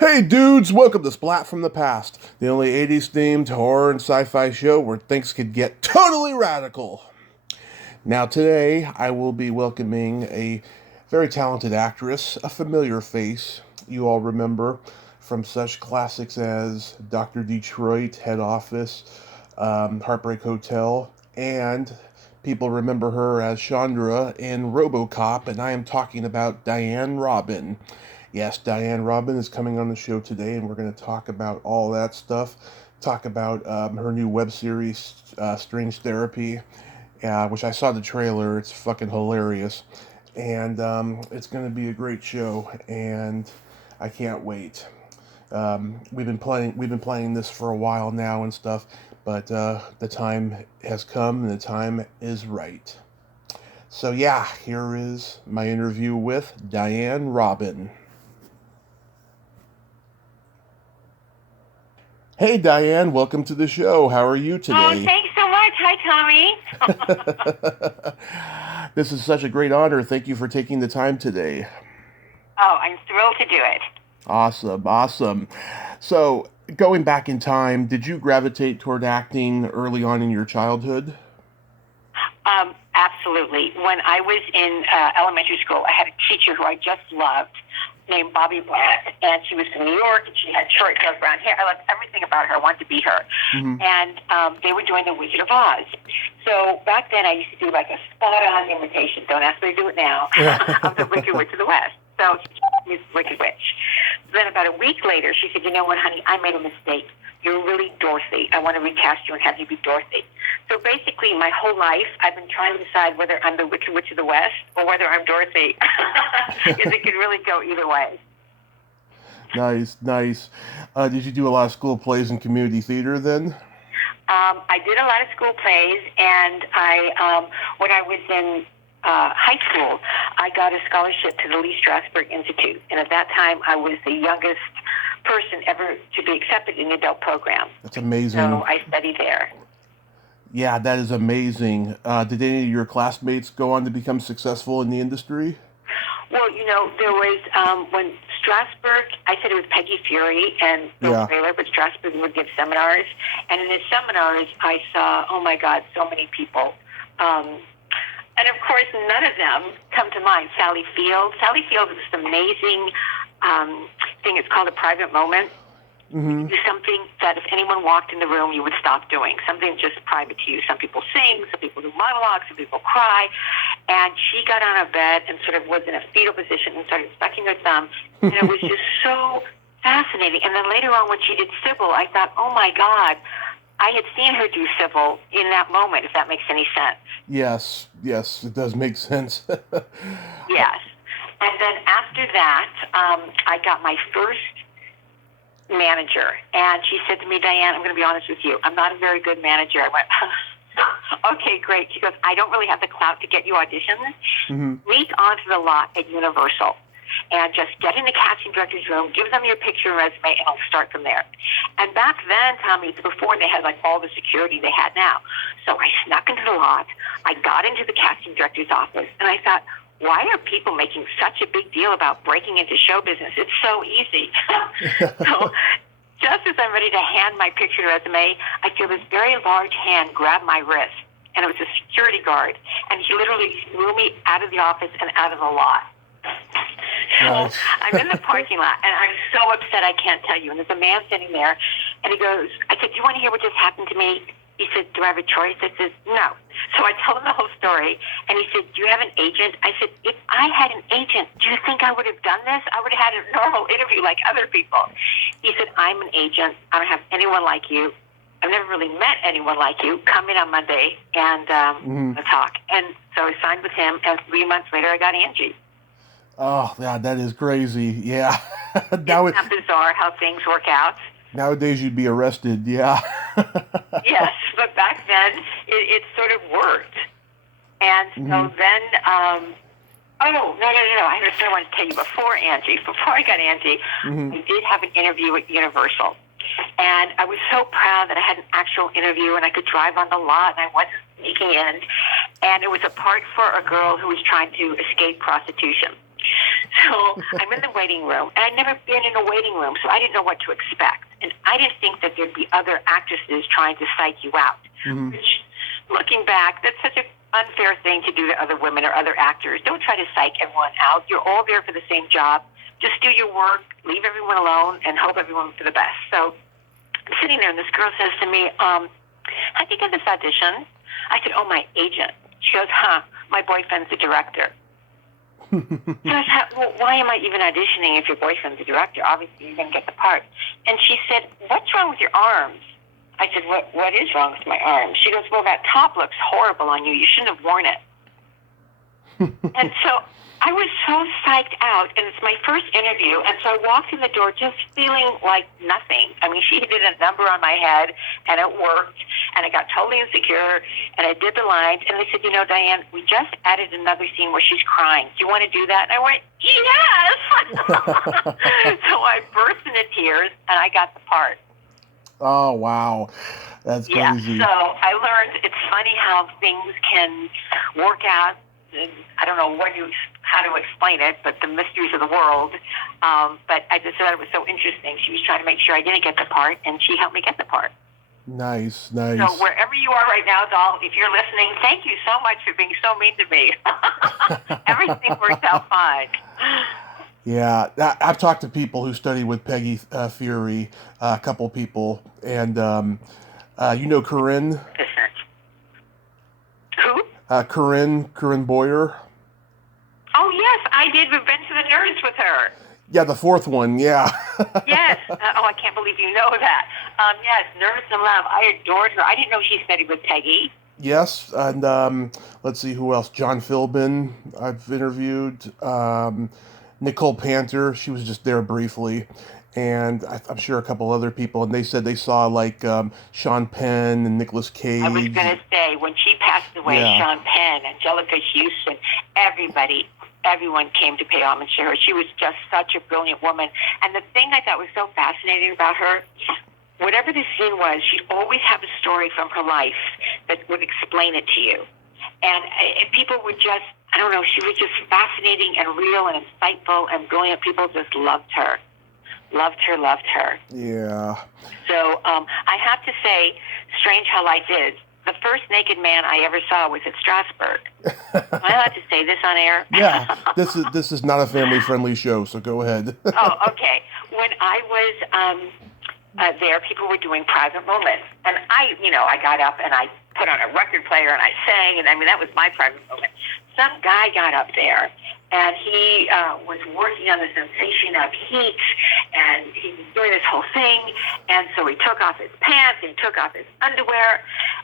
Hey dudes, welcome to Splat from the Past, the only 80s themed horror and sci-fi show where things could get totally radical. Now today, I will be welcoming a very talented actress, a familiar face you all remember from such classics as Dr. Detroit, Head Office, Heartbreak Hotel, and people remember her as Chandra in RoboCop, and I am talking about Diane Robin. Yes, Diane Robin is coming on the show today, and we're going to talk about all that stuff. Talk about her new web series, Strange Therapy, which I saw the trailer. It's fucking hilarious, and it's going to be a great show, and I can't wait. We've been playing this for a while now and stuff, but the time has come, and the time is right. So yeah, here is my interview with Diane Robin. Hey Diane, welcome to the show. How are you Oh, today? thanks so much. Hi, Tommy. This is such a great honor. Thank you for taking the time today. Oh, I'm thrilled to do it. Awesome, awesome. So, going back in time, did you gravitate toward acting early on in your childhood? Absolutely. When I was in elementary school, I had a teacher who I just loved named Bobby Blatt, and she was from New York, and she had short, dark brown hair. I loved everything about her. I wanted to be her. Mm-hmm. And they were doing The Wizard of Oz. So back then, I used to do like a spot-on imitation. Don't ask me to do it now. Of the Wicked Witch of the West. So she was Wicked Witch. Then about a week later, she said, "You know what, honey? I made a mistake. You're really Dorothy. I want to recast you and have you be Dorothy." So basically, my whole life, I've been trying to decide whether I'm the Wicked Witch of the West or whether I'm Dorothy. Because it could really go either way. Nice, nice. Did you do a lot of school plays and community theater then? I did a lot of school plays, and when I was in high school, I got a scholarship to the Lee Strasberg Institute. And at that time, I was the youngest person ever to be accepted in the adult program. That's amazing. So I studied there. Yeah, that is amazing. Did any of your classmates go on to become successful in the industry? Well, there was, when Strasberg, I said it was Peggy Fury and Bill Yeah. Taylor, but Strasberg would give seminars. And in his seminars, I saw, oh my God, so many people. And of course, none of them come to mind. Sally Field. Sally Field is this amazing thing. It's called a private moment. Mm-hmm. Do something that if anyone walked in the room, you would stop doing. Something just private to you. Some people sing, some people do monologues, some people cry. And she got on her bed and sort of was in a fetal position and started sucking her thumb. And it was just so fascinating. And then later on when she did Sybil, I thought, oh my God, I had seen her do Sybil in that moment, if that makes any sense. Yes, yes, it does make sense. Yes. And then after that, I got my first manager, and she said to me, "Diane, I'm going to be honest with you. I'm not a very good manager." I went, "Okay, great." She goes, "I don't really have the clout to get you auditions. Mm-hmm. Sneak onto the lot at Universal and just get in the casting director's room, give them your picture and resume, and I'll start from there." And back then, Tommy, it's before they had like all the security they had now. So I snuck into the lot. I got into the casting director's office, and I thought, why are people making such a big deal about breaking into show business? It's so easy. So just as I'm ready to hand my picture and resume, I feel this very large hand grab my wrist, and it was a security guard, and he literally threw me out of the office and out of the lot. So Nice. I'm in the parking lot, and I'm so upset I can't tell you. And there's a man sitting there, and he goes, I said, "Do you want to hear what just happened to me?" He said, "Do I have a choice?" I said, "No." So I told him the whole story, and he said, "Do you have an agent?" I said, "If I had an agent, do you think I would have done this? I would have had a normal interview like other people." He said, "I'm an agent. I don't have anyone like you. I've never really met anyone like you. Come in on Monday and we'll talk." And so I signed with him, and 3 months later, I got Angie. Oh, yeah, that is crazy. Yeah. Isn't that bizarre how things work out? Nowadays you'd be arrested, yeah. Yes, but back then it sort of worked. And so then, oh, no. I want to tell you before I got Angie, I did have an interview at Universal. And I was so proud that I had an actual interview and I could drive on the lot and I wasn't sneaking in. And it was a part for a girl who was trying to escape prostitution. So I'm in the waiting room, and I'd never been in a waiting room, so I didn't know what to expect. And I didn't think that there'd be other actresses trying to psych you out, which, looking back, that's such an unfair thing to do to other women or other actors. Don't try to psych everyone out. You're all there for the same job. Just do your work, leave everyone alone, and hope everyone for the best. So I'm sitting there, and this girl says to me, how'd you get this audition? I said, oh, my agent. She goes, my boyfriend's the director. So I said, well, why am I even auditioning if your boyfriend's the director? Obviously, you're going to get the part. And she said, what's wrong with your arms? I said, what is wrong with my arms? She goes, well, that top looks horrible on you. You shouldn't have worn it. And so I was so psyched out, and it's my first interview, and so I walked in the door just feeling like nothing. I mean, she did a number on my head, and it worked, and I got totally insecure, and I did the lines, and they said, you know, Diane, we just added another scene where she's crying. Do you want to do that? And I went, yes! So I burst into tears, and I got the part. Oh, wow. That's crazy. Yeah, so I learned it's funny how things can work out. I don't know how to explain it, but the mysteries of the world. But I just thought it was so interesting. She was trying to make sure I didn't get the part, and she helped me get the part. Nice. So wherever you are right now, doll, if you're listening, thank you so much for being so mean to me. Everything worked out fine. Yeah, I've talked to people who study with Peggy Fury, a couple people, and you know Corinne? Who? Corinne Boyer. Oh, yes, I did Revenge of the Nerds with her. Yeah, the fourth one, yeah. Yes. I can't believe you know that. Yes, Nerds in Love. I adored her. I didn't know she studied with Peggy. Yes, and let's see who else. John Philbin, I've interviewed. Nicole Panther, she was just there briefly. And I'm sure a couple other people, and they said they saw like Sean Penn and Nicolas Cage. I was going to say, when she passed away, Sean Penn, Angelica Houston, everyone came to pay homage to her. She was just such a brilliant woman. And the thing I thought was so fascinating about her, whatever the scene was, she'd always have a story from her life that would explain it to you. And people would just, I don't know, she was just fascinating and real and insightful and brilliant. People just loved her. Loved her. Yeah. So I have to say, strange how life is. The first naked man I ever saw was at Strasbourg. Am I allowed to say this on air? Yeah. This is not a family-friendly show, so go ahead. Oh, okay. When I was there, people were doing private moments. And I got up and I put on a record player and I sang, and I mean, that was my private moment. Some guy got up there, and he was working on the sensation of heat, and he was doing this whole thing, and so he took off his pants, and he took off his underwear,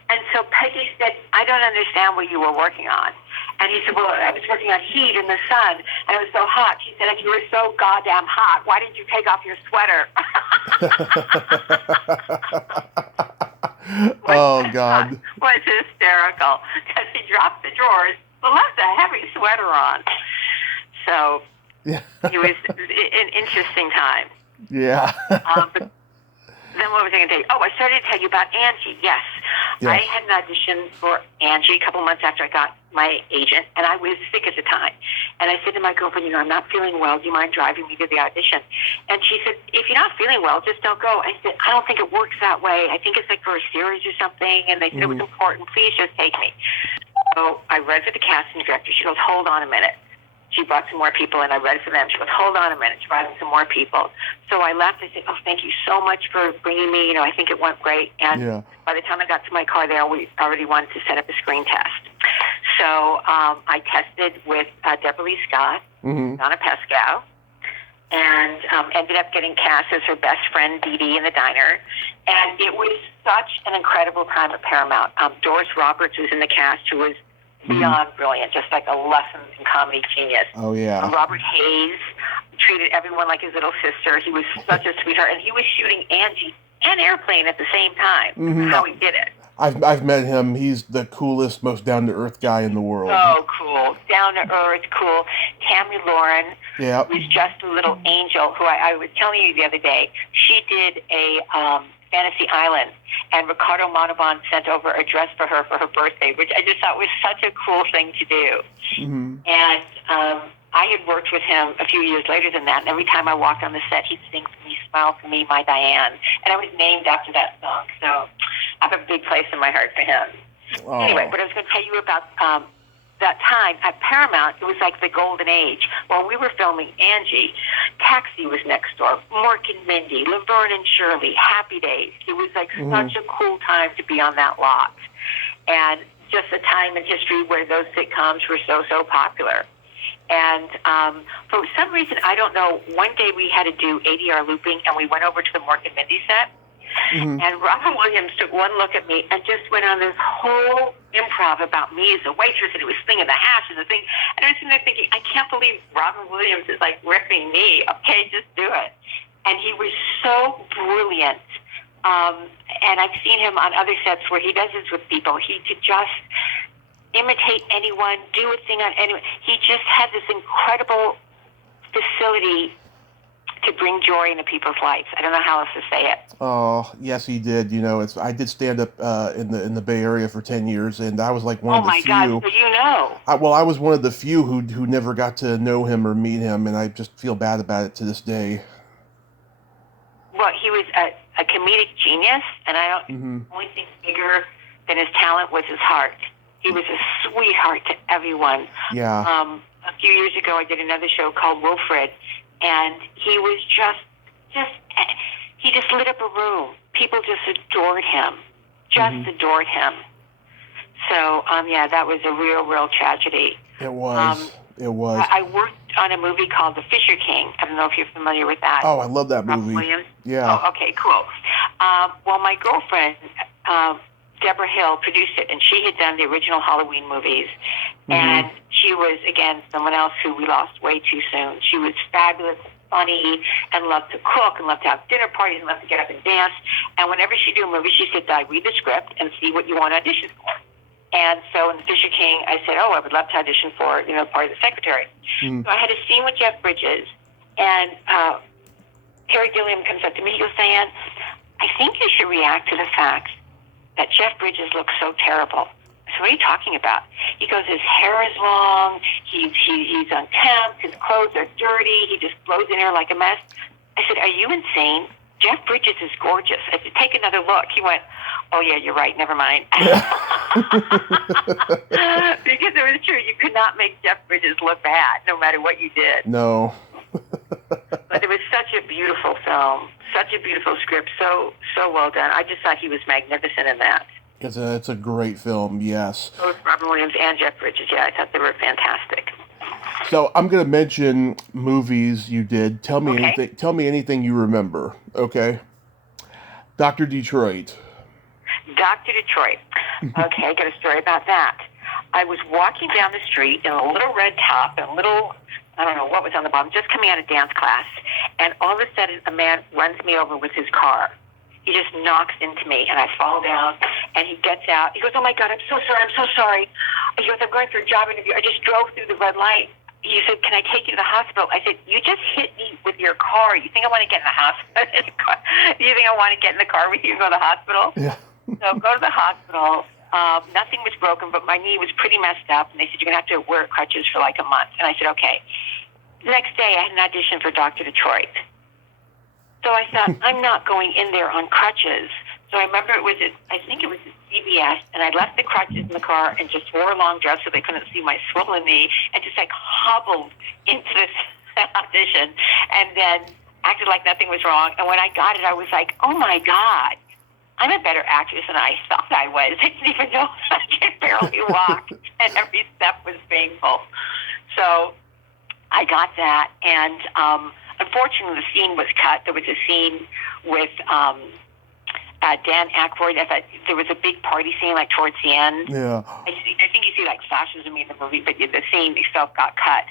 and so Peggy said, I don't understand what you were working on. And he said, well, I was working on heat in the sun, and it was so hot. She said, if you were so goddamn hot, why didn't you take off your sweater? Oh, God. Was hysterical, because he dropped the drawers, but left a heavy sweater on. So it was an interesting time. Yeah. But then what was I going to tell you? Oh, I started to tell you about Angie. Yes. I had an audition for Angie a couple months after I got my agent, and I was sick at the time. And I said to my girlfriend, I'm not feeling well. Do you mind driving me to the audition? And she said, if you're not feeling well, just don't go. I said, I don't think it works that way. I think it's like for a series or something. And they said it was important. Please just take me. So I read for the casting director. She goes, hold on a minute. She brought some more people, and I read for them. She goes, hold on a minute. She brought in some more people. So I left. I said, oh, thank you so much for bringing me. I think it went great. And by the time I got to my car there, we already wanted to set up a screen test. So I tested with Deborah Lee Scott, Donna Pescow, and ended up getting cast as her best friend, Dee Dee, in the diner. And it was such an incredible time at Paramount. Doris Roberts was in the cast, who was beyond brilliant, just like a lesson in comedy genius. Oh, yeah. Robert Hayes treated everyone like his little sister. He was such a sweetheart, and he was shooting Angie and Airplane at the same time. That's how he did it. I've met him. He's the coolest, most down-to-earth guy in the world. Oh, cool. Down-to-earth, cool. Tammy Lauren was just a little angel who I was telling you the other day. She did a Fantasy Island, and Ricardo Montalban sent over a dress for her birthday, which I just thought was such a cool thing to do. And I had worked with him a few years later than that, and every time I walked on the set, he'd sing for me, Smile for Me, My Diane. And I was named after that song, so I have a big place in my heart for him. Oh. Anyway, but I was going to tell you about that time at Paramount. It was like the golden age. While we were filming Angie, Taxi was next door, Mork and Mindy, Laverne and Shirley, Happy Days. It was like such a cool time to be on that lot. And just a time in history where those sitcoms were so popular. And for some reason, I don't know, one day we had to do ADR looping, and we went over to the Mork and Mindy set. And Robin Williams took one look at me and just went on this whole improv about me as a waitress, and he was slinging the hash and the thing. And I was sitting there thinking, I can't believe Robin Williams is like ripping me. Okay, just do it. And he was so brilliant. And I've seen him on other sets where he does this with people. He could just imitate anyone, do a thing on anyone. He just had this incredible facility to bring joy into people's lives. I don't know how else to say it. Oh, yes, he did. You know, I did stand up in the Bay Area for 10 years, and I was like one of the few. Oh my God! So you know. I was one of the few who never got to know him or meet him, and I just feel bad about it to this day. Well, he was a comedic genius, and I don't only think bigger than his talent was his heart. He was a sweetheart to everyone. Yeah. A few years ago, I did another show called Wilfred, and he was he just lit up a room. People just adored him. Adored him. So, yeah, that was a real tragedy. It was. It was. I worked on a movie called The Fisher King. I don't know if you're familiar with that. Oh, I love that movie. Williams? Yeah. Oh, okay, cool. Well, my girlfriend, Deborah Hill, produced it, and she had done the original Halloween movies. And she was, again, someone else who we lost way too soon. She was fabulous, funny, and loved to cook, and loved to have dinner parties, and loved to get up and dance. And whenever she'd do a movie, she said, I read the script and see what you want to audition for. And so in The Fisher King, I said, I would love to audition for, part of the secretary. So I had a scene with Jeff Bridges, and Terry Gilliam comes up to me. He goes, Diane, I think you should react to the fact that Jeff Bridges looks so terrible. So what are you talking about? He goes, his hair is long, he's unkempt, his clothes are dirty, he just blows in here like a mess. I said, are you insane? Jeff Bridges is gorgeous. I said, take another look. He went, oh yeah, you're right, never mind. Because it was true, you could not make Jeff Bridges look bad, no matter what you did. No. But it was such a beautiful film, such a beautiful script, so well done. I just thought he was magnificent in that. It's a great film, yes. Both Robin Williams and Jeff Bridges, yeah, I thought they were fantastic. So I'm going to mention movies you did. Tell me anything. Tell me anything you remember. Okay. Dr. Detroit. Dr. Detroit. Okay, I got a story about that. I was walking down the street in a little red top and a little, I don't know what was on the bottom, just coming out of dance class, and all of a sudden a man runs me over with his car. He just knocks into me, and I fall down, and he gets out. He goes, oh, my God, I'm so sorry. He goes, I'm going for a job interview. I just drove through the red light. He said, can I take you to the hospital? I said, you just hit me with your car. You think I want to get in the hospital? Do you think I want to get in the car with you and go to the hospital? Yeah. So go to the hospital. Nothing was broken, but my knee was pretty messed up, and they said, you're going to have to wear crutches for like a month. And I said, okay. The next day, I had an audition for Dr. Detroit. So I thought, I'm not going in there on crutches. So I remember I think it was at CBS, and I left the crutches in the car and just wore a long dress so they couldn't see my swollen knee, and just like hobbled into this audition, and then acted like nothing was wrong. And when I got it, I was like, oh my God, I'm a better actress than I thought I was. I didn't even know I could barely walk, and every step was painful. So I got that, and unfortunately, the scene was cut. There was a scene with Dan Aykroyd. I thought there was a big party scene, like towards the end. Yeah. I think you see like flashes of me in the movie, but the scene itself got cut.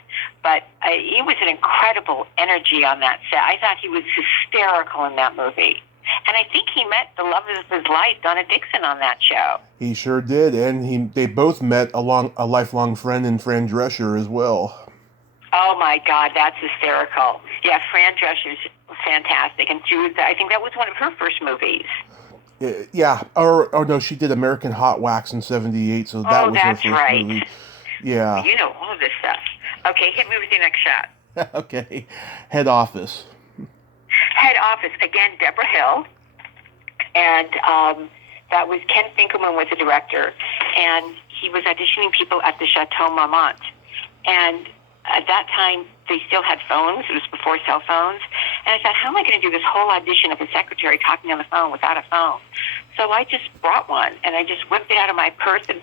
But he was an incredible energy on that set. I thought he was hysterical in that movie. And I think he met the love of his life, Donna Dixon, on that show. He sure did, and they both met a lifelong friend in Fran Drescher as well. Oh my God, that's hysterical. Yeah, Fran Drescher's fantastic, and I think that was one of her first movies. Yeah, or no, she did American Hot Wax in '78, so that was her first movie. Yeah. You know all of this stuff. Okay, hit me with your next shot. Okay. Head office. Head office, again, Deborah Hill. And that was Ken Finkelman was the director. And he was auditioning people at the Chateau Marmont. And at that time, they still had phones. It was before cell phones. And I thought, how am I going to do this whole audition of a secretary talking on the phone without a phone? So I just brought one, and I just whipped it out of my purse, and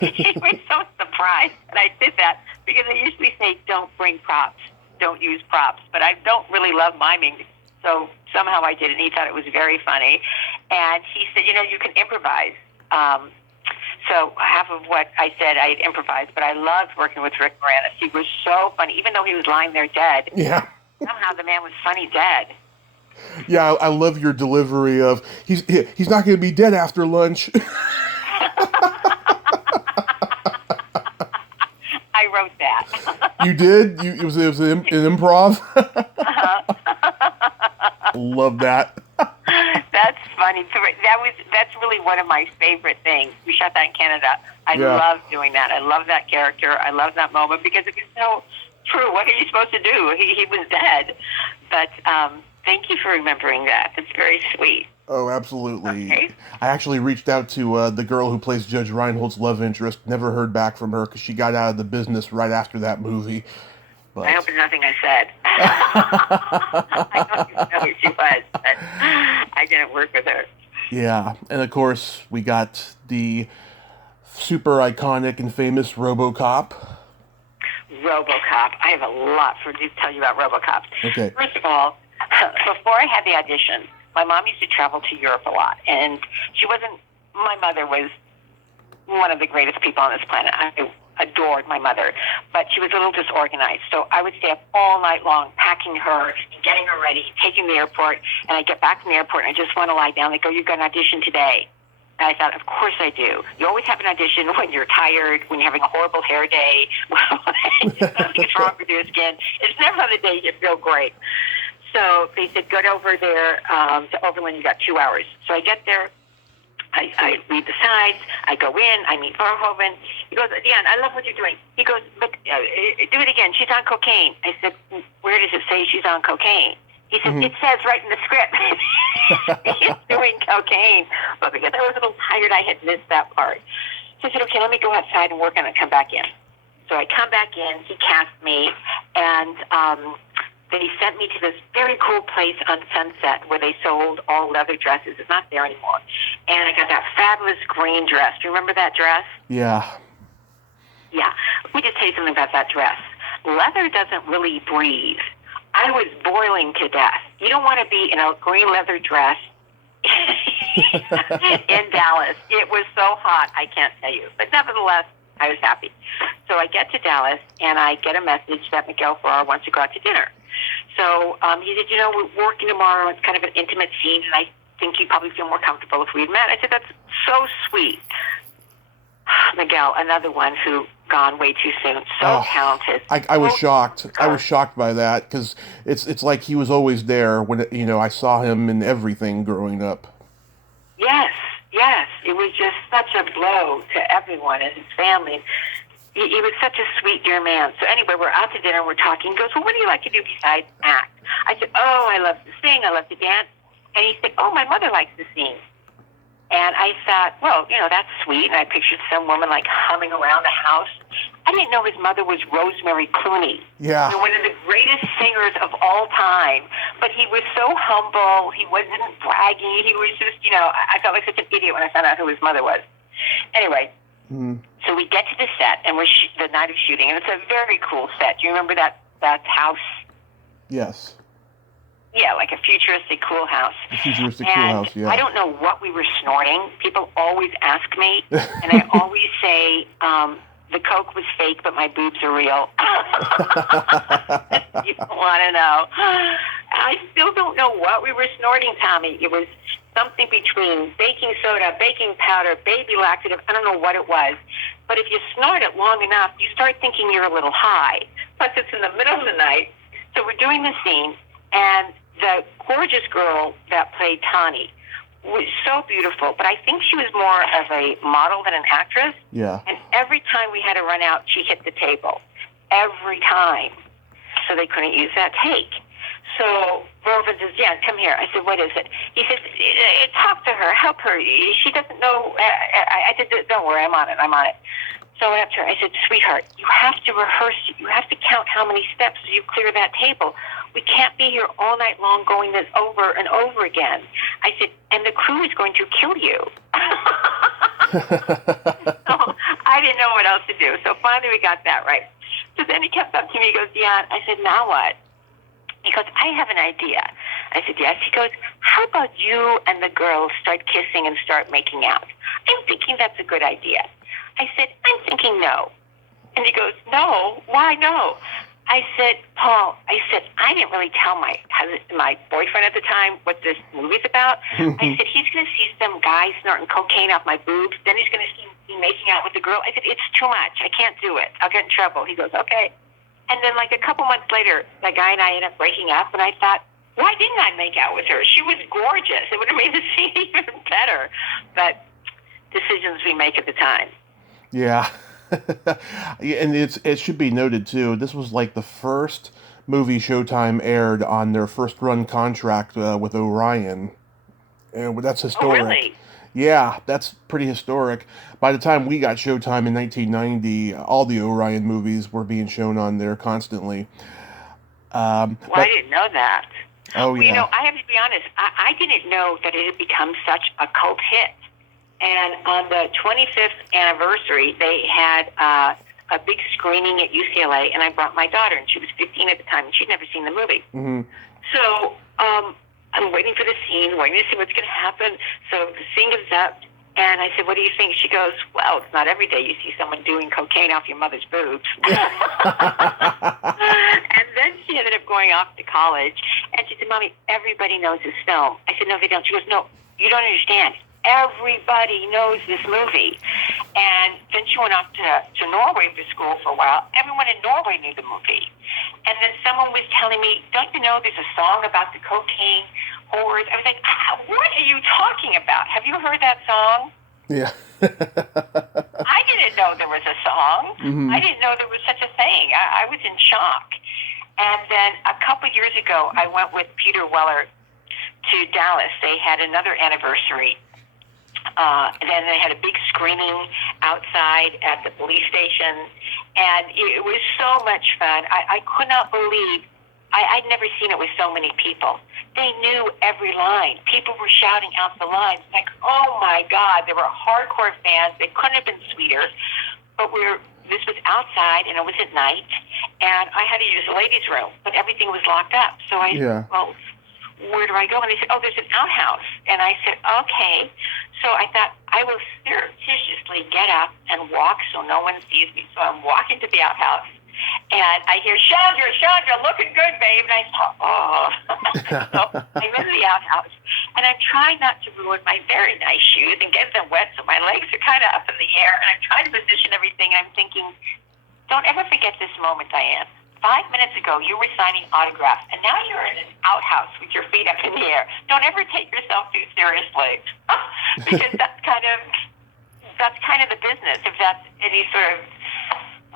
he was so surprised that I did that, because I usually say, don't bring props, don't use props. But I don't really love miming, so somehow I did it, and he thought it was very funny. And he said, you can improvise. So half of what I said I had improvised, but I loved working with Rick Moranis. He was so funny, even though he was lying there dead. Yeah. Somehow the man was funny dead. Yeah, I love your delivery of, he's not going to be dead after lunch. I wrote that. You did? It was an improv? Love that. That's funny. That's really one of my favorite things. We shot that in Canada. I love doing that. I love that character. I love that moment, because it was so true. What are you supposed to do? He was dead. But thank you for remembering that. That's very sweet. Oh, absolutely. Okay. I actually reached out to the girl who plays Judge Reinhold's love interest. Never heard back from her because she got out of the business right after that movie. But I hope it's nothing I said. I don't even know who she was, but I didn't work with her. Yeah, and of course, we got the super iconic and famous RoboCop. RoboCop. I have a lot to tell you about RoboCop. Okay. First of all, before I had the audition, my mom used to travel to Europe a lot, and my mother was one of the greatest people on this planet. I adored my mother, but she was a little disorganized. So I would stay up all night long packing her, getting her ready, taking her to the airport, and I get back from the airport and I just want to lie down. They go, you've got an audition today. And I thought, of course I do. You always have an audition when you're tired, when you're having a horrible hair day, something's wrong with your skin. It's never on the day you feel great. So they said, get over there to Overland. You got 2 hours. So I get there. I read the sides. I go in. I meet Verhoeven. He goes, Diane, I love what you're doing. He goes, but do it again. She's on cocaine. I said, where does it say she's on cocaine? He said, It says right in the script. He's doing cocaine. But because I was a little tired, I had missed that part. So I said, okay, let me go outside and work on it and come back in. So I come back in. He cast me. And they sent me to this very cool place on Sunset where they sold all leather dresses. It's not there anymore. And I got that fabulous green dress. Do you remember that dress? Yeah. Yeah. Let me just tell you something about that dress. Leather doesn't really breathe. I was boiling to death. You don't want to be in a green leather dress in Dallas. It was so hot, I can't tell you. But nevertheless, I was happy. So I get to Dallas, and I get a message that Miguel Ferrer wants to go out to dinner. So he said, we're working tomorrow. It's kind of an intimate scene, and I think you'd probably feel more comfortable if we had met. I said, that's so sweet. Miguel, another one who gone way too soon. So talented. I was shocked. I was shocked by that because it's like he was always there when I saw him in everything growing up. Yes. It was just such a blow to everyone and his family. He was such a sweet, dear man. So anyway, we're out to dinner, we're talking. He goes, well, what do you like to do besides act? I said, I love to sing, I love to dance. And he said, my mother likes to sing. And I thought, well, that's sweet. And I pictured some woman like humming around the house. I didn't know his mother was Rosemary Clooney. Yeah. One of the greatest singers of all time. But he was so humble. He wasn't bragging. He was just, I felt like such an idiot when I found out who his mother was. Anyway, so we get to the set, and we're the night of shooting, and it's a very cool set. Do you remember that house? Yes. Yeah, like a futuristic cool house. A futuristic cool house, yeah. I don't know what we were snorting. People always ask me, and I always say, the Coke was fake, but my boobs are real. You don't want to know. I still don't know what we were snorting, Tommy. It was something between baking soda, baking powder, baby laxative. I don't know what it was. But if you snort it long enough, you start thinking you're a little high. Plus, it's in the middle of the night. So we're doing the scene, and the gorgeous girl that played Tani was so beautiful, but I think she was more of a model than an actress. Yeah. And every time we had to run out, she hit the table. every time. So they couldn't use that take. So Robin says, yeah, come here. I said, what is it? He says, talk to her, help her. She doesn't know. I said, don't worry, I'm on it. So I went up to her. I said, sweetheart, you have to rehearse. You have to count how many steps you clear that table. We can't be here all night long going this over and over again. I said, and the crew is going to kill you. So I didn't know what else to do. So finally we got that right. So then he kept up to me. He goes, yeah. I said, now what? He goes, I have an idea. I said, yes. He goes, how about you and the girls start kissing and start making out? I'm thinking that's a good idea. I said, I'm thinking no. And he goes, no? Why no? I said, Paul, I didn't really tell my boyfriend at the time what this movie's about. I said, he's going to see some guy snorting cocaine off my boobs. Then he's going to see me making out with the girl. I said, it's too much. I can't do it. I'll get in trouble. He goes, okay. And then like a couple months later, the guy and I ended up breaking up. And I thought, why didn't I make out with her? She was gorgeous. It would have made the scene even better. But decisions we make at the time. Yeah. And it should be noted too, this was like the first movie Showtime aired on their first run contract with Orion, and that's historic. Oh, really? Yeah, that's pretty historic. By the time we got Showtime in 1990, all the Orion movies were being shown on there constantly. I didn't know that. Oh, well, yeah. You know, I have to be honest, I didn't know that it had become such a cult hit. And on the 25th anniversary, they had a big screening at UCLA, and I brought my daughter, and she was 15 at the time, and she'd never seen the movie. Mm-hmm. So I'm waiting for the scene, waiting to see what's going to happen. So the scene comes up, and I said, what do you think? She goes, well, it's not every day you see someone doing cocaine off your mother's boobs. And then she ended up going off to college, and she said, Mommy, everybody knows this film. I said, no, they don't. She goes, no, you don't understand. Everybody knows this movie. And then she went off to Norway for school for a while. Everyone in Norway knew the movie. And then someone was telling me, don't you know there's a song about the cocaine whores? I was like, what are you talking about? Have you heard that song? Yeah. I didn't know there was a song. Mm-hmm. I didn't know there was such a thing. I was in shock. And then a couple years ago, I went with Peter Weller to Dallas. They had another anniversary. And then they had a big screening outside at the police station, and it was so much fun. I could not believe, I'd never seen it with so many people. They knew every line. People were shouting out the lines, like, oh my God, they were hardcore fans. They couldn't have been sweeter. But this was outside, and it was at night, and I had to use the ladies' room, but everything was locked up. So I said, well, where do I go? And they said, oh, there's an outhouse. And I said, okay. So I thought, I will surreptitiously get up and walk so no one sees me. So I'm walking to the outhouse, and I hear, Chandra, looking good, babe. And I thought, oh. So I'm in the outhouse, and I'm trying not to ruin my very nice shoes and get them wet, so my legs are kind of up in the air, and I'm trying to position everything. I'm thinking, don't ever forget this moment, Diane. 5 minutes ago, you were signing autographs, and now you're in an outhouse with your feet up in the air. Don't ever take yourself too seriously, because that's kind of the business. If that's any sort of,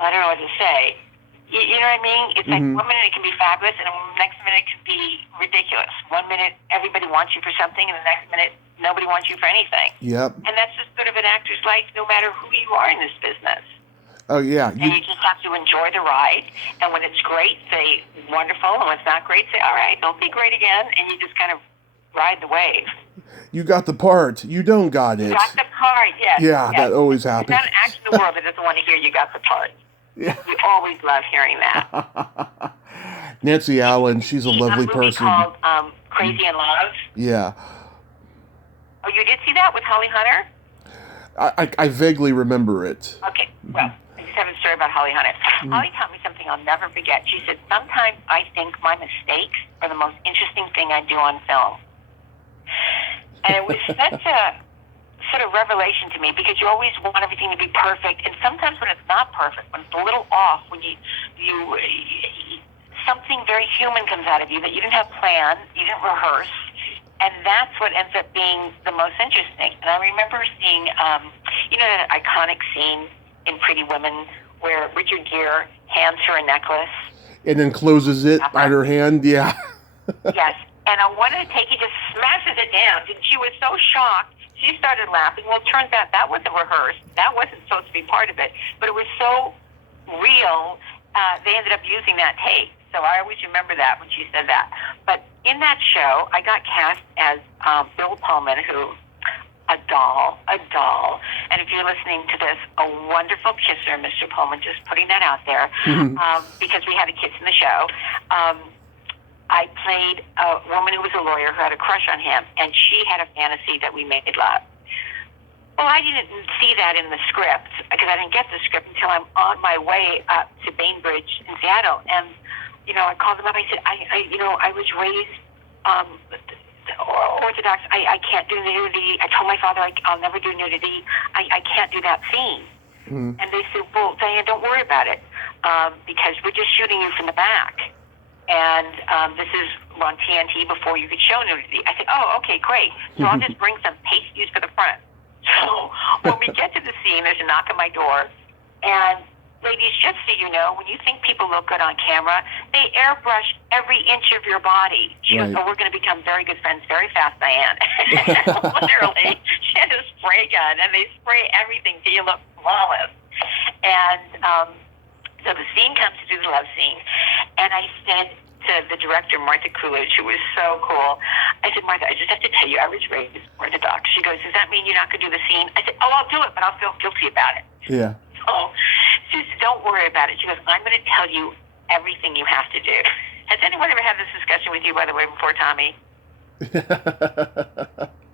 I don't know what to say. You know what I mean? It's like 1 minute it can be fabulous, and the next minute it can be ridiculous. 1 minute everybody wants you for something, and the next minute nobody wants you for anything. Yep. And that's just sort of an actor's life, no matter who you are in this business. Oh, yeah. And you just have to enjoy the ride. And when it's great, say wonderful. And when it's not great, say, all right, it'll be great again. And you just kind of ride the wave. You got the part. You don't got it. You got the part, yes. Yeah, yes. that always happens. There's not an actor in the world that doesn't want to hear you got the part. Yeah. We always love hearing that. Nancy Allen, she's a lovely person. Called Crazy in Love. Yeah. Oh, you did see that with Holly Hunter? I vaguely remember it. Okay, well, I just have a story about Holly Hunter. Holly taught me something I'll never forget. She said, sometimes I think my mistakes are the most interesting thing I do on film. And it was such a sort of revelation to me, because you always want everything to be perfect. And sometimes when it's not perfect, when it's a little off, when you something very human comes out of you that you didn't have planned, you didn't rehearse. And that's what ends up being the most interesting. And I remember seeing, that iconic scene in Pretty Women where Richard Gere hands her a necklace. And then closes it on her hand, yeah. Yes, and on one of the take, he just smashes it down. And she was so shocked. She started laughing. Well, it turns out that wasn't rehearsed. That wasn't supposed to be part of it. But it was so real, they ended up using that take. So I always remember that when she said that. But in that show, I got cast as Bill Pullman, who, a doll. And if you're listening to this, a wonderful kisser, Mr. Pullman, just putting that out there, because we had a kiss in the show. I played a woman who was a lawyer who had a crush on him, and she had a fantasy that we made love. Well, I didn't see that in the script, because I didn't get the script until I'm on my way up to Bainbridge in Seattle. And, I called him up. I said, I was raised Orthodox. I can't do nudity. I told my father I'll never do nudity. I can't do that scene. And they said, well, Diane, don't worry about it, because we're just shooting you from the back. And this is on TNT before you could show nudity. I said, oh, okay, great. So I'll just bring some pasties for the front. So when we get to the scene, there's a knock on my door. And ladies, just so you know, when you think people look good on camera, they airbrush every inch of your body. She goes, oh, we're going to become very good friends very fast, Diane. Literally, she had a spray gun, and they spray everything till you look flawless. And so the scene comes to do the love scene. And I said to the director, Martha Coolidge, who was so cool, I said, Martha, I just have to tell you, I was raised Orthodox. She goes, does that mean you're not going to do the scene? I said, oh, I'll do it, but I'll feel guilty about it. Yeah. So she said, don't worry about it. She goes, I'm going to tell you everything you have to do. Has anyone ever had this discussion with you, by the way, before, Tommy?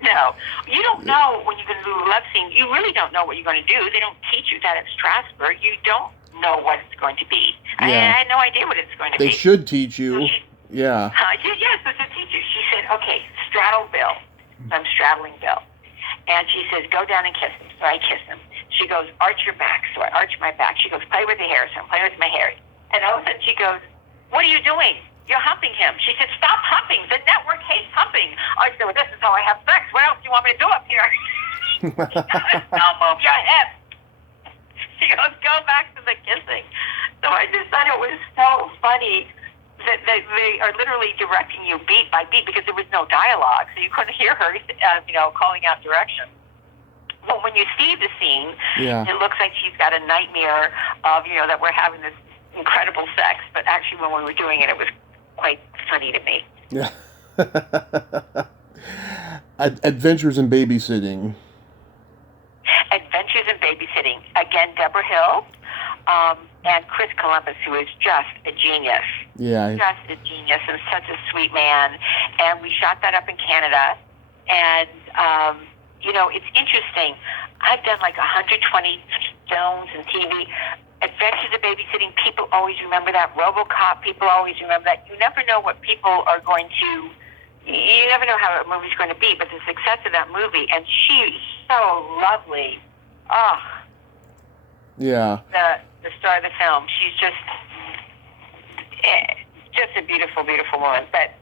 No. You don't know when you're going to do a love scene. You really don't know what you're going to do. They don't teach you that at Strasbourg. You don't know what it's going to be. Yeah. I had no idea what it's going to be. They should teach you. So Yeah. Yes, as a teacher. She said, okay, straddle Bill. I'm straddling Bill. And she says, go down and kiss him. So I kiss him. She goes, arch your back. So I arch my back. She goes, play with the hair. So I play with my hair. And all of a sudden she goes, what are you doing? You're humping him. She said, stop humping. The network hates humping. I said, well, this is how I have sex. What else do you want me to do up here? Don't move your hip. She goes, go back to the kissing. So I just thought it was so funny that they are literally directing you beat by beat, because there was no dialogue, so you couldn't hear her, calling out directions. But when you see the scene, it looks like she's got a nightmare of, that we're having this incredible sex. But actually, when we were doing it, it was quite funny to me. Yeah. Adventures in Babysitting. Adventures in Babysitting. Again, Deborah Hill and Chris Columbus, who is just a genius. Yeah. Just a genius and such a sweet man. And we shot that up in Canada. And, it's interesting. I've done like 120 films and TV. Adventures of Babysitting, people always remember that. RoboCop, people always remember that. You never know what people are going to... You never know how a movie's going to be, but the success of that movie, and she's so lovely. Oh. Yeah. The star of the film. She's just a beautiful, beautiful woman. But,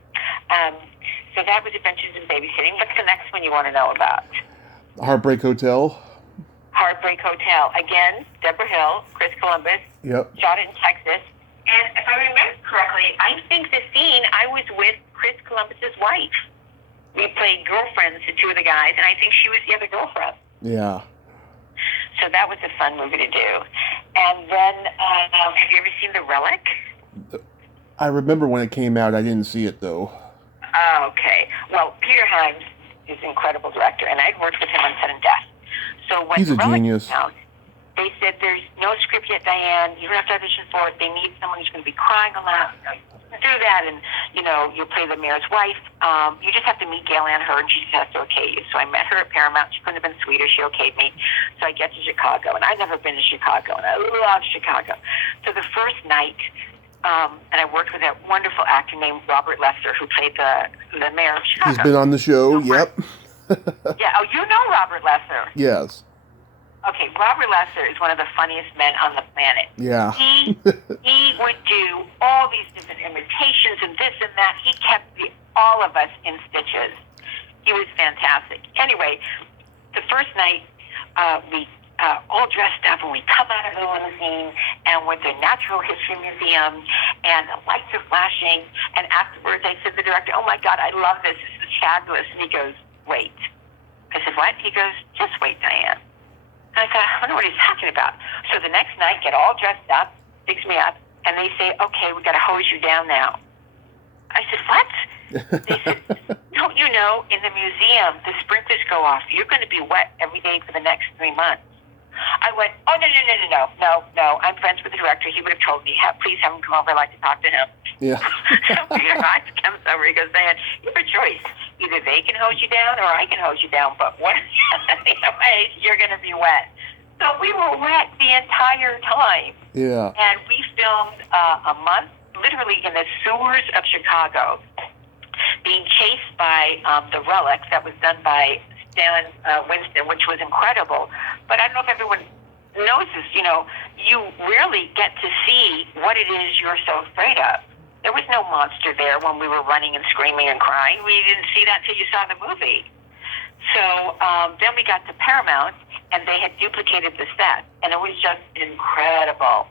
so that was Adventures in Babysitting. What's the next one you want to know about? Heartbreak Hotel. Heartbreak Hotel. Again, Deborah Hill, Chris Columbus. Yep. Shot it in Texas. And if I remember correctly, I think the scene, I was with Chris Columbus's wife. We played girlfriends to two of the guys, and I think she was the other girlfriend. Yeah. So that was a fun movie to do. And then, have you ever seen The Relic? I remember when it came out. I didn't see it, though. Oh, okay. Well, Peter Hyams is an incredible director, and I'd worked with him on Sudden Death. So when He's a Relic genius. came out, they said, there's no script yet, Diane. You don't have to audition for it. They need someone who's going to be crying a lot. Do that, and, you'll play the mayor's wife. You just have to meet Gail Ann Hurd, and she just has to okay you. So I met her at Paramount. She couldn't have been sweeter. She okayed me. So I get to Chicago, and I've never been to Chicago, and I love Chicago. So the first night, and I worked with a wonderful actor named Robert Lester, who played the mayor of Chicago. He's been on the show, yep. Yeah, you know Robert Lester. Yes. Okay, Robert Lester is one of the funniest men on the planet. Yeah. He would do all these different imitations and this and that. He kept all of us in stitches. He was fantastic. Anyway, the first night we all dressed up, and we come out of the limousine, and we're at the Natural History Museum, and the lights are flashing, and afterwards I said to the director, oh my God, I love this. This is fabulous. And he goes, wait. I said, what? He goes, just wait, Diane. And I said, I don't know what he's talking about. So the next night, get all dressed up, fix me up, and they say, okay, we got to hose you down now. I said, what? They said, don't you know, in the museum, the sprinklers go off. You're going to be wet every day for the next 3 months. I went, oh, no. I'm friends with the director. He would have told me, please have him come over. I'd like to talk to him. Yeah. So Peter Hodge comes over. He goes, Diane, you have a choice. Either they can hose you down or I can hose you down. But one of the ways, you're going to be wet. So we were wet the entire time. Yeah. And we filmed a month, literally in the sewers of Chicago, being chased by the Relic that was done by Stan Winston, which was incredible. But I don't know if everyone knows this. You know, you rarely get to see what it is you're so afraid of. There was no monster there when we were running and screaming and crying. We didn't see that till you saw the movie. So then we got to Paramount, and they had duplicated the set, and it was just incredible.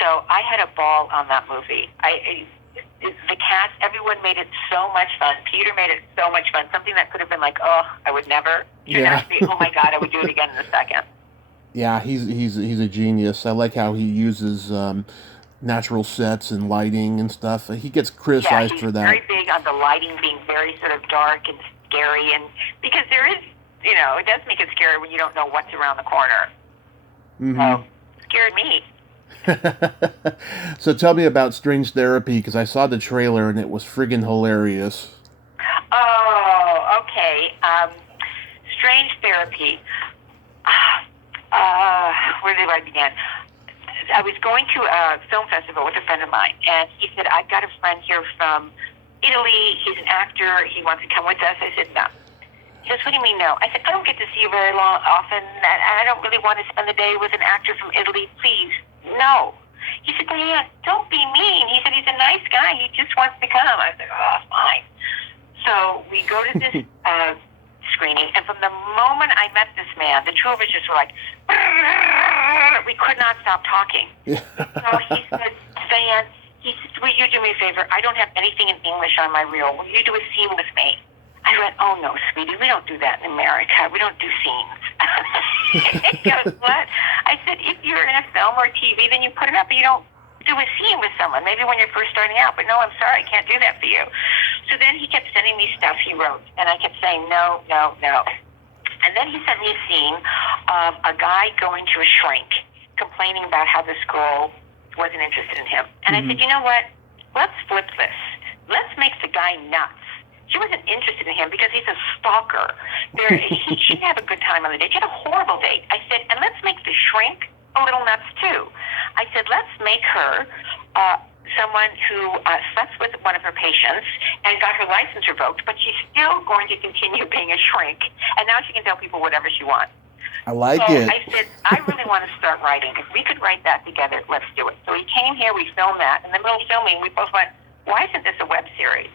So I had a ball on that movie. The cast, everyone made it so much fun. Peter made it so much fun. Something that could have been like, oh, I would never. Yeah. Oh my God, I would do it again in a second. Yeah, he's a genius. I like how he uses natural sets and lighting and stuff. He gets criticized for that. He's very big on the lighting being very sort of dark and scary, and because there is, you know, it does make it scary when you don't know what's around the corner. Mm-hmm. So, it scared me. So tell me about Strange Therapy, because I saw the trailer and it was friggin' hilarious. Oh, okay. Strange Therapy. Where did I begin? I was going to a film festival with a friend of mine, and he said, I've got a friend here from Italy. He's an actor. He wants to come with us. I said, no. He goes, what do you mean no? I said, I don't get to see you very often, and I don't really want to spend the day with an actor from Italy. Please, no. He said, Diane, don't be mean. He said, he's a nice guy. He just wants to come. I said, oh, fine. So we go to this screening, and from the moment I met this man, the two of us just were like, we could not stop talking. So he said, Diane, he said, will you do me a favor? I don't have anything in English on my reel. Will you do a scene with me? I went, oh, no, sweetie, we don't do that in America. We don't do scenes. He goes, what? I said, if you're in a film or TV, then you put it up, but you don't do a scene with someone, maybe when you're first starting out. But no, I'm sorry, I can't do that for you. So then he kept sending me stuff he wrote, and I kept saying, no. And then he sent me a scene of a guy going to a shrink, complaining about how this girl wasn't interested in him. And I said, you know what? Let's flip this. Let's make the guy nuts. She wasn't interested in him because he's a stalker. She didn't have a good time on the date. She had a horrible date. I said, and let's make the shrink a little nuts too. I said, let's make her someone who slept with one of her patients and got her license revoked, but she's still going to continue being a shrink, and now she can tell people whatever she wants. I like so it. I said, I really want to start writing. If we could write that together, let's do it. So we came here, we filmed that. In the middle of filming, we both went, why isn't this a web series?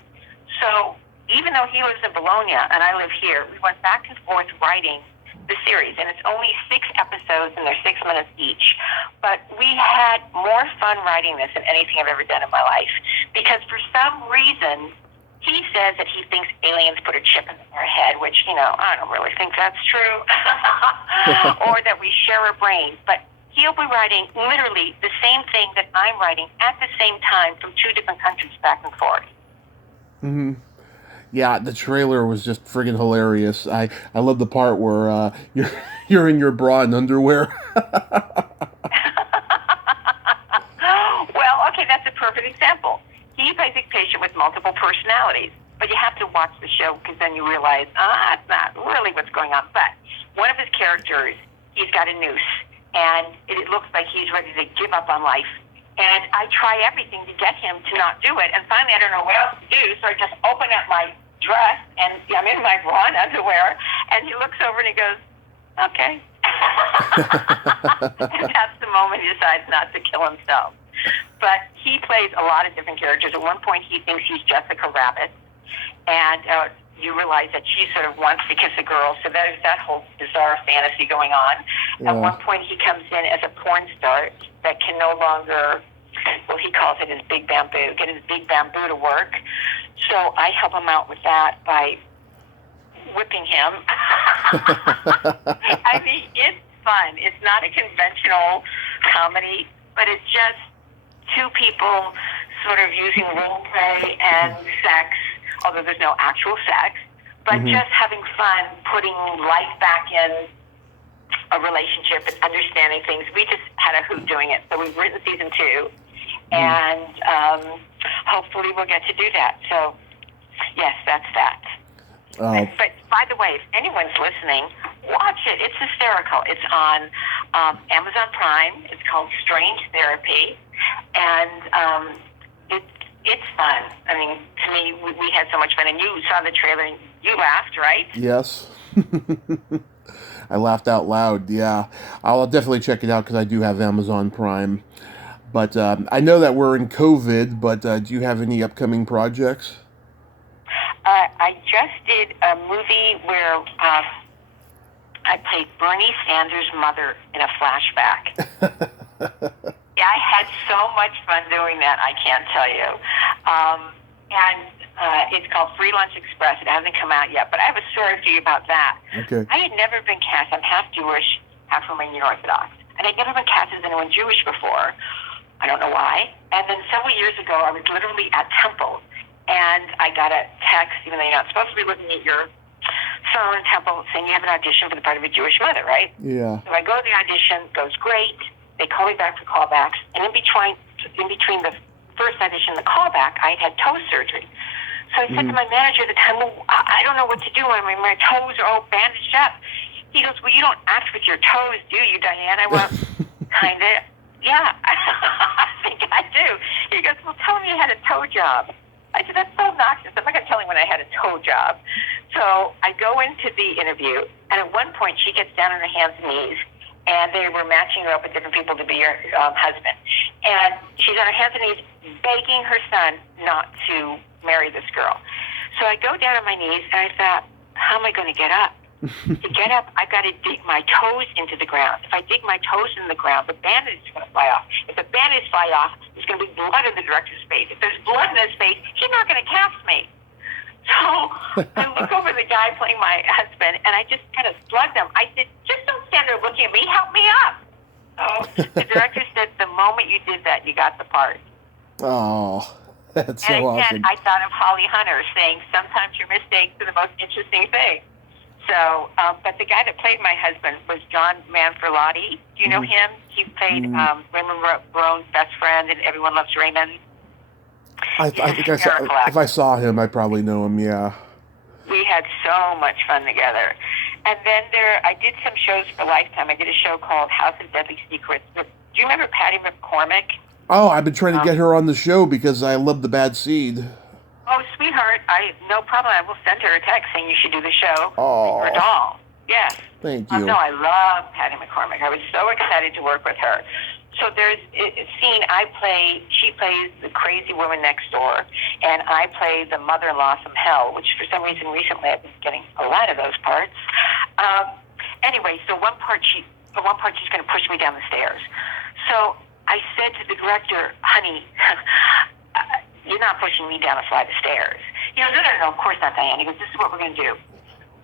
So even though he lives in Bologna and I live here, we went back and forth writing the series. And it's only 6 episodes and they're 6 minutes each. But we had more fun writing this than anything I've ever done in my life. Because for some reason, he says that he thinks aliens put a chip in our head, which, you know, I don't really think that's true. Or that we share a brain. But he'll be writing literally the same thing that I'm writing at the same time from 2 different countries back and forth. Mm-hmm. Yeah, the trailer was just friggin' hilarious. I love the part where you're in your bra and underwear. Well, okay, that's a perfect example. He plays a patient with multiple personalities, but you have to watch the show because then you realize, it's not really what's going on. But one of his characters, he's got a noose, and it looks like he's ready to give up on life. And I try everything to get him to not do it. And finally, I don't know what else to do, so I just open up my dress, and I'm in my bra and underwear, and he looks over and he goes, okay. And that's the moment he decides not to kill himself. But he plays a lot of different characters. At one point, he thinks he's Jessica Rabbit. And you realize that she sort of wants to kiss a girl. So there's that whole bizarre fantasy going on. Yeah. At one point, he comes in as a porn star that can no longer, well, he calls it his big bamboo, get his big bamboo to work. So I help him out with that by whipping him. I mean, it's fun. It's not a conventional comedy, but it's just two people sort of using role play and sex, although there's no actual sex, but just having fun, putting life back in a relationship and understanding things. We just had a hoot doing it. So we've written season 2, and hopefully we'll get to do that. So, yes, that's that. But by the way, if anyone's listening, watch it. It's hysterical. It's on Amazon Prime. It's called Strange Therapy, and it's fun. I mean, to me, we had so much fun. And you saw the trailer and you laughed, right? Yes. I laughed out loud, yeah. I'll definitely check it out because I do have Amazon Prime. But I know that we're in COVID, but do you have any upcoming projects? I just did a movie where I played Bernie Sanders' mother in a flashback. Yeah, I had so much fun doing that, I can't tell you. And it's called Free Lunch Express. It hasn't come out yet, but I have a story for you about that. Okay. I had never been cast. I'm half Jewish, half Romanian Orthodox. And I'd never been cast as anyone Jewish before. I don't know why. And then several years ago, I was literally at Temple, and I got a text, even though you're not supposed to be looking at your phone, Temple, saying you have an audition for the part of a Jewish mother, right? Yeah. So I go to the audition, goes great. They call me back for callbacks, and in between the first audition and the callback, I had toe surgery. So I said to my manager at the time, well, I don't know what to do. I mean, my toes are all bandaged up. He goes, well, you don't act with your toes, do you, Diane? I went, kind of. Yeah, I think I do. He goes, well, tell him you had a toe job. I said, that's so obnoxious. I'm not going to tell him when I had a toe job. So I go into the interview, and at one point she gets down on her hands and knees, and they were matching her up with different people to be your husband. And she's on her hands and knees begging her son not to marry this girl. So I go down on my knees, and I thought, how am I going to get up? To get up, I've got to dig my toes into the ground. If I dig my toes in the ground, the bandage is going to fly off. If the bandage fly off, there's going to be blood in the director's face. If there's blood in his face, he's not going to cast me. So I look over the guy playing my husband, and I just kind of slugged him. I said, just don't stand there looking at me. Help me up. So the director said, the moment you did that, you got the part. Oh, that's so awesome. And I thought of Holly Hunter saying, sometimes your mistakes are the most interesting thing. So, but the guy that played my husband was John Manfrotati. Do you know him? He played Raymond Barone's best friend in Everyone Loves Raymond. I think I saw. If I saw him, I probably know him. Yeah. We had so much fun together, and then I did some shows for Lifetime. I did a show called House of Deadly Secrets. Do you remember Patty McCormick? Oh, I've been trying to get her on the show because I love The Bad Seed. Oh, sweetheart, no problem. I will send her a text saying you should do the show. Oh. Her doll. Yes. Thank you. No, I love Patty McCormick. I was so excited to work with her. So there's a scene she plays the crazy woman next door, and I play the mother-in-law from hell, which for some reason recently I've been getting a lot of those parts. Anyway, so one part she's going to push me down the stairs. So I said to the director, honey, you're not pushing me down a flight of stairs. He goes, no, of course not, Diane. He goes, this is what we're going to do.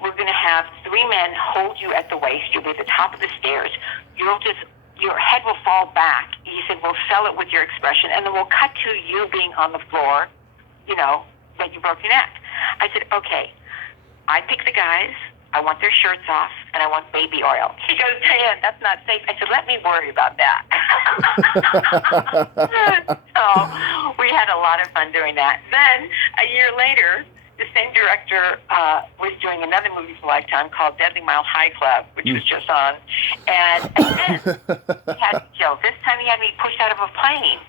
We're going to have 3 men hold you at the waist. You'll be at the top of the stairs. Your head will fall back. He said, we'll sell it with your expression, and then we'll cut to you being on the floor, that you broke your neck. I said, okay. I pick the guys. I want their shirts off, and I want baby oil. He goes, Diane, that's not safe. I said, let me worry about that. So we had a lot of fun doing that. Then, a year later, the same director was doing another movie for Lifetime called Deadly Mile High Club, which was just on. And then he had Joe. This time he had me pushed out of a plane.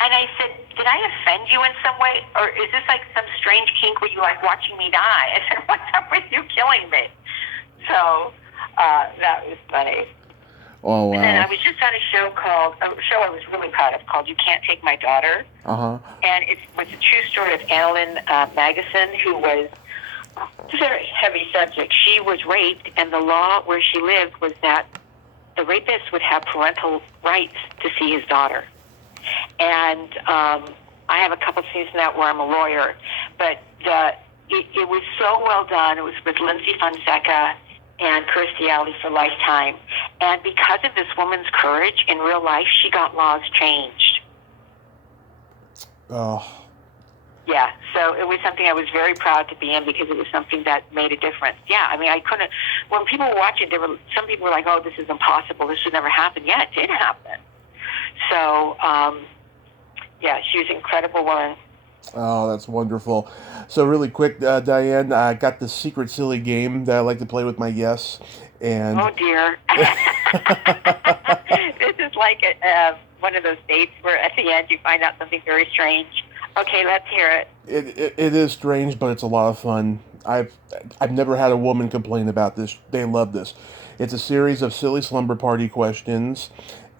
And I said, did I offend you in some way? Or is this like some strange kink where you like watching me die? I said, what's up with you killing me? So that was funny. Oh, wow. And then I was just on a show I was really proud of called You Can't Take My Daughter. Uh-huh. And it was a true story of Annalyn Magnuson, who was It's a very heavy subject. She was raped, and the law where she lived was that the rapist would have parental rights to see his daughter. And I have a couple scenes in that where I'm a lawyer, but it was so well done. It was with Lindsay Fonseca and Kirstie Alley for Lifetime. And because of this woman's courage in real life, she got laws changed. Oh. Yeah, so it was something I was very proud to be in because it was something that made a difference. Yeah, I mean, I couldn't. When people were watching, some people were like, "Oh, this is impossible. This should never happen." Yeah, it did happen. So, yeah, she was an incredible woman. Oh, that's wonderful. So really quick, Diane, I got this secret silly game that I like to play with my guests. And oh dear, this is like one of those dates where at the end you find out something very strange. Okay, let's hear it. It is strange, but it's a lot of fun. I've never had a woman complain about this. They love this. It's a series of silly slumber party questions,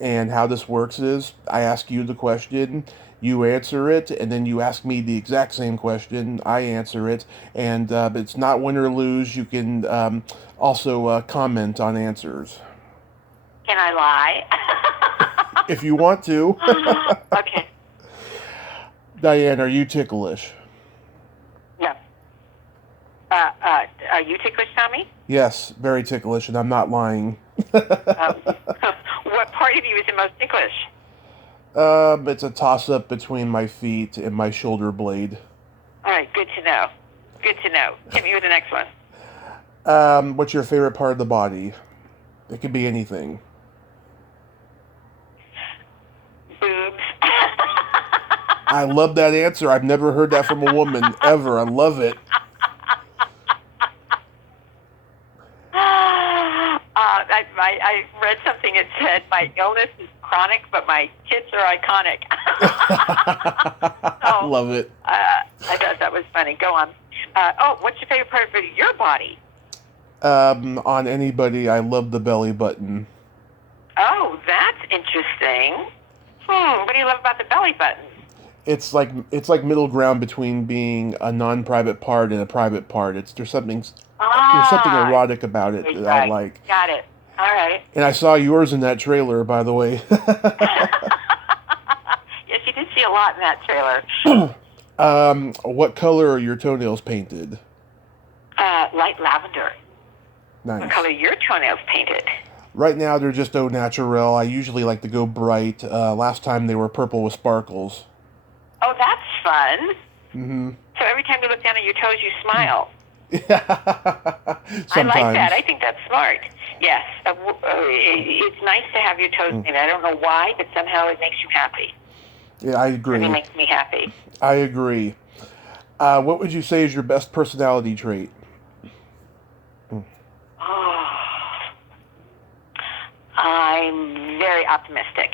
and how this works is I ask you the question, you answer it, and then you ask me the exact same question. I answer it, and it's not win or lose. You can also comment on answers. Can I lie? If you want to. Okay. Diane, are you ticklish? No. Are you ticklish, Tommy? Yes, very ticklish, and I'm not lying. What part of you is the most ticklish? It's a toss-up between my feet and my shoulder blade. All right, good to know. Good to know. Hit me with the next one. What's your favorite part of the body? It could be anything. Boobs. I love that answer. I've never heard that from a woman, ever. I love it. I read something that said my illness is chronic, but my tits are iconic. I love it. I thought that was funny. Go on. What's your favorite part of your body? On anybody, I love the belly button. Oh, that's interesting. What do you love about the belly button? It's like middle ground between being a non-private part and a private part. There's something erotic about it that I like. Got it. All right. And I saw yours in that trailer, by the way. Yes, you did see a lot in that trailer. What color are your toenails painted? Light lavender. Nice. What color are your toenails painted? Right now, they're just au naturel. I usually like to go bright. Last time they were purple with sparkles. Oh, that's fun. Mm-hmm. So every time you look down at your toes, you smile. Sometimes. I like that. I think that's smart. Yes. It's nice to have your toes painted. I don't know why, but somehow it makes you happy. Yeah, I agree. It makes me happy. I agree. What would you say is your best personality trait? Oh, I'm very optimistic.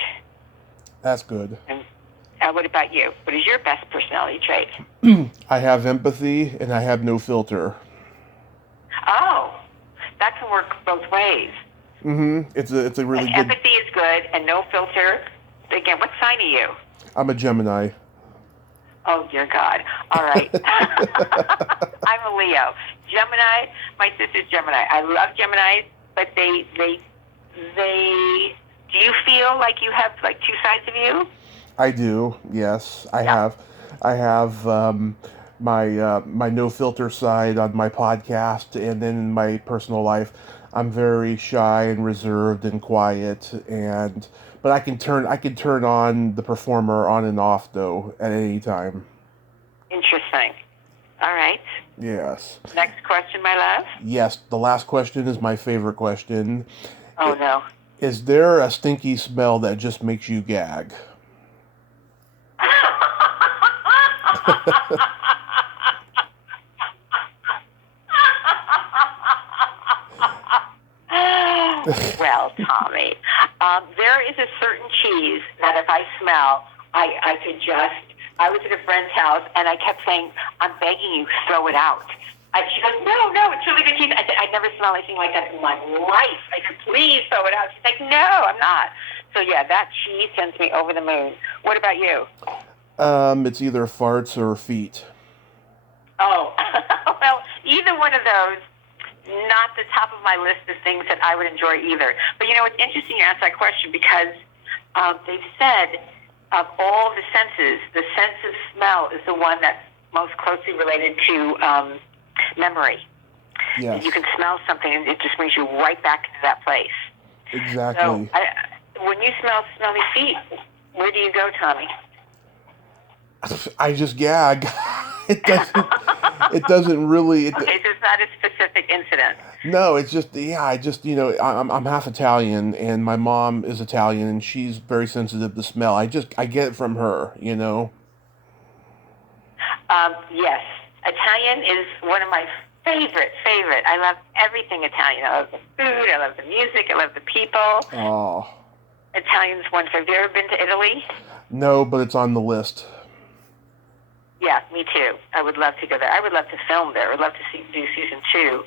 That's good. And what about you? What is your best personality trait? I have empathy and I have no filter. Oh, that can work both ways. Mm-hmm. It's a really good. Empathy is good and no filter. Again, what sign are you? I'm a Gemini. Oh, dear God. All right. I'm a Leo. Gemini, my sister's Gemini. I love Geminis, but they do you feel like you have like two sides of you? I do, yes. I have my no filter side on my podcast, and then in my personal life, I'm very shy and reserved and quiet, but I can turn on the performer on and off though at any time. Interesting. All right. Yes. Next question, my love. Yes, the last question is my favorite question. Oh no. Is there a stinky smell that just makes you gag? Well, Tommy, there is a certain cheese that if I smell, I could just. I was at a friend's house and I kept saying, "I'm begging you, throw it out." And she goes, "No, it's really good cheese." I said, "I never smelled anything like that in my life." I said, "Please throw it out." She's like, "No, I'm not." So yeah, that cheese sends me over the moon. What about you? It's either farts or feet. Oh, well, either one of those, not the top of my list of things that I would enjoy either. But it's interesting you ask that question because they've said of all the senses, the sense of smell is the one that's most closely related to memory. Yes. You can smell something and it just brings you right back into that place. Exactly. So when you smell smelly feet, where do you go, Tommy? I just gag. It doesn't. It doesn't really. Okay, so it's not a specific incident. No, it's just I just I'm half Italian and my mom is Italian and she's very sensitive to smell. I get it from her. Yes, Italian is one of my favorite. I love everything Italian. I love the food. I love the music. I love the people. Oh. Italian's wonderful. Have you ever been to Italy? No, but it's on the list. Yeah, me too. I would love to go there. I would love to film there. I would love to do season 2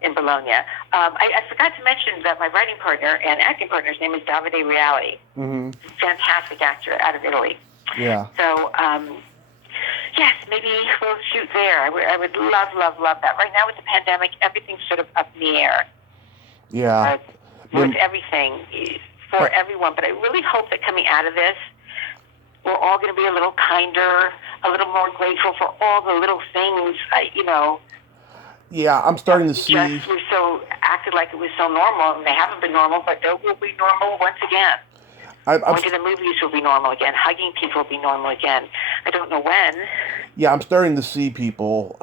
in Bologna. I forgot to mention that my writing partner and acting partner's name is Davide Reali. Mm-hmm. Fantastic actor out of Italy. Yeah. So, yes, maybe we'll shoot there. I would love that. Right now with the pandemic, everything's sort of up in the air. Yeah. With everything, for everyone. But I really hope that coming out of this, we're all going to be a little kinder, a little more grateful for all the little things, Yeah, I'm starting to see. Just we so acted like it was so normal, and they haven't been normal, but they will be normal once again. Going to the movies will be normal again. Hugging people will be normal again. I don't know when. Yeah, I'm starting to see people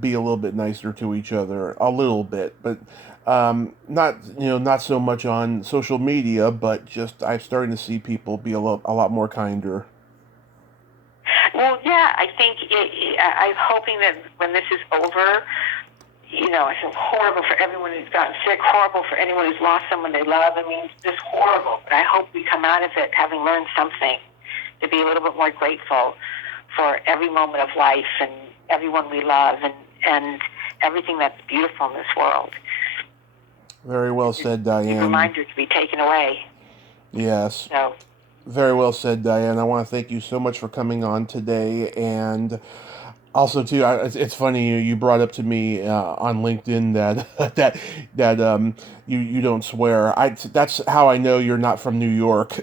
be a little bit nicer to each other, a little bit, but not so much on social media, but just I'm starting to see people be a lot more kinder. Well, yeah, I think I'm hoping that when this is over, I feel horrible for everyone who's gotten sick, horrible for anyone who's lost someone they love. I mean, it's just horrible. But I hope we come out of it having learned something, to be a little bit more grateful for every moment of life and everyone we love and everything that's beautiful in this world. Very well said, Diane. A reminder to be taken away. Yes. So. Very well said, Diane. I want to thank you so much for coming on today, and also too, it's funny you brought up to me on LinkedIn that you don't swear. That's how I know you're not from New York.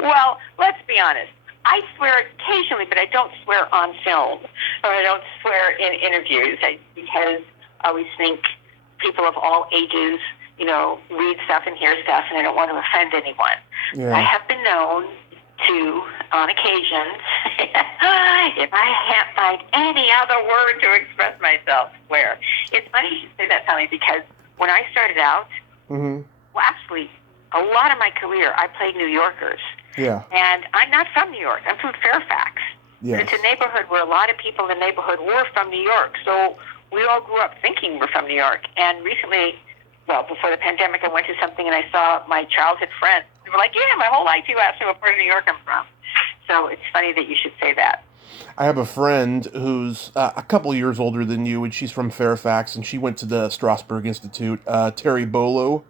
Well, let's be honest. I swear occasionally, but I don't swear on film, or I don't swear in interviews, because I always think people of all ages, read stuff and hear stuff, and I don't want to offend anyone. Yeah. I have been known to, on occasion, if I can't find any other word to express myself, swear. It's funny you should say that, Tommy, because when I started out, well, actually, a lot of my career, I played New Yorkers. Yeah. And I'm not from New York. I'm from Fairfax. Yes. It's a neighborhood where a lot of people in the neighborhood were from New York. So we all grew up thinking we're from New York. And recently, well, before the pandemic, I went to something and I saw my childhood friends. They were like, yeah, my whole life you asked me what part of New York I'm from. So it's funny that you should say that. I have a friend who's a couple years older than you, and she's from Fairfax, and she went to the Strasberg Institute. Terry Bolo.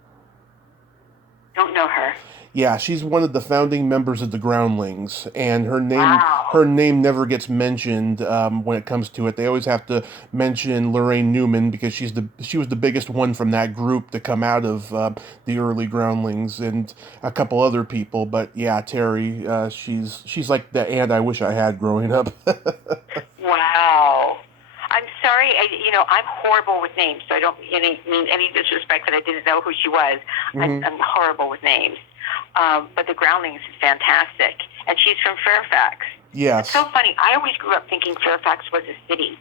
Don't know her. Yeah, she's one of the founding members of the Groundlings, and her name Wow. her name never gets mentioned when it comes to it. They always have to mention Lorraine Newman because she was the biggest one from that group to come out of the early Groundlings, and a couple other people. But yeah, Terry, she's like the aunt I wish I had growing up. Wow. I'm sorry. I'm horrible with names, so I don't mean any disrespect that I didn't know who she was. I'm horrible with names. But the Groundlings is fantastic. And she's from Fairfax. Yes. It's so funny. I always grew up thinking Fairfax was a city.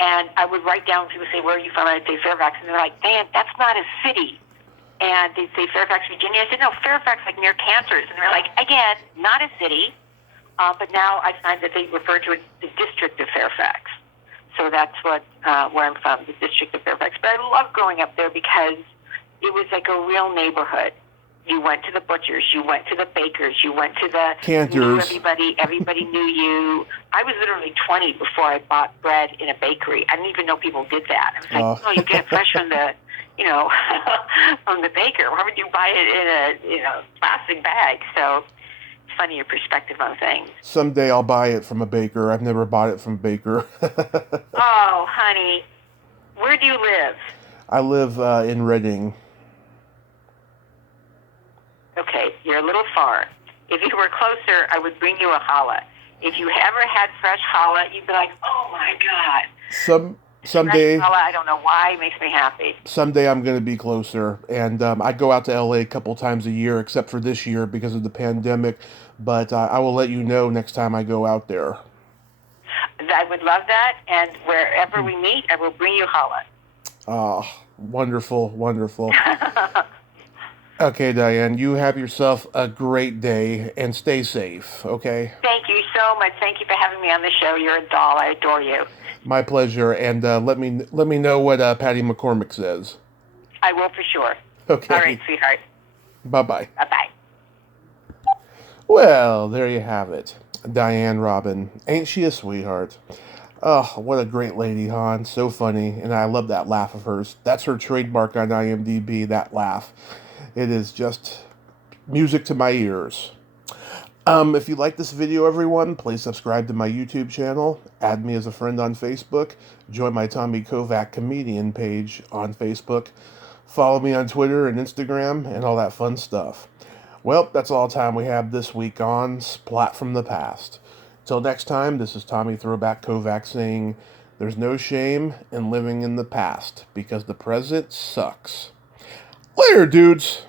And I would write down, people say, where are you from? I'd say Fairfax. And they're like, Dan, that's not a city. And they'd say Fairfax, Virginia. I said, no, Fairfax, like near Kansas. And they're like, again, not a city. But now I find that they refer to it the district of Fairfax. So that's where I'm from, the district of Fairfax. But I loved growing up there because it was like a real neighborhood. You went to the butchers, you went to the bakers, you went to the Cantors. Everybody knew you. I was literally 20 before I bought bread in a bakery. I didn't even know people did that. I was like, no, you get it fresh from the, from the baker. Why would you buy it in a, plastic bag? So, funny your perspective on things. Someday I'll buy it from a baker. I've never bought it from a baker. Oh, honey, where do you live? I live in Reading. Okay, you're a little far. If you were closer, I would bring you a challah. If you ever had fresh challah, you'd be like, oh my God. Someday, fresh challah, I don't know why, it makes me happy. Someday I'm going to be closer. And I go out to LA a couple times a year, except for this year because of the pandemic. But I will let you know next time I go out there. I would love that. And wherever we meet, I will bring you challah. Oh, wonderful, wonderful. Okay, Diane, you have yourself a great day and stay safe, okay? Thank you so much. Thank you for having me on the show. You're a doll. I adore you. My pleasure. And let me know what Patty McCormick says. I will for sure. Okay. All right, sweetheart. Bye-bye. Bye-bye. Well, there you have it. Diane Robin. Ain't she a sweetheart? Oh, what a great lady, hon. So funny. And I love that laugh of hers. That's her trademark on IMDb, that laugh. It is just music to my ears. If you like this video, everyone, please subscribe to my YouTube channel, add me as a friend on Facebook, join my Tommy Kovac comedian page on Facebook, follow me on Twitter and Instagram, and all that fun stuff. Well, that's all the time we have this week on Splat from the Past. Till next time, this is Tommy Throwback Kovac saying, there's no shame in living in the past, because the present sucks. Later, dudes!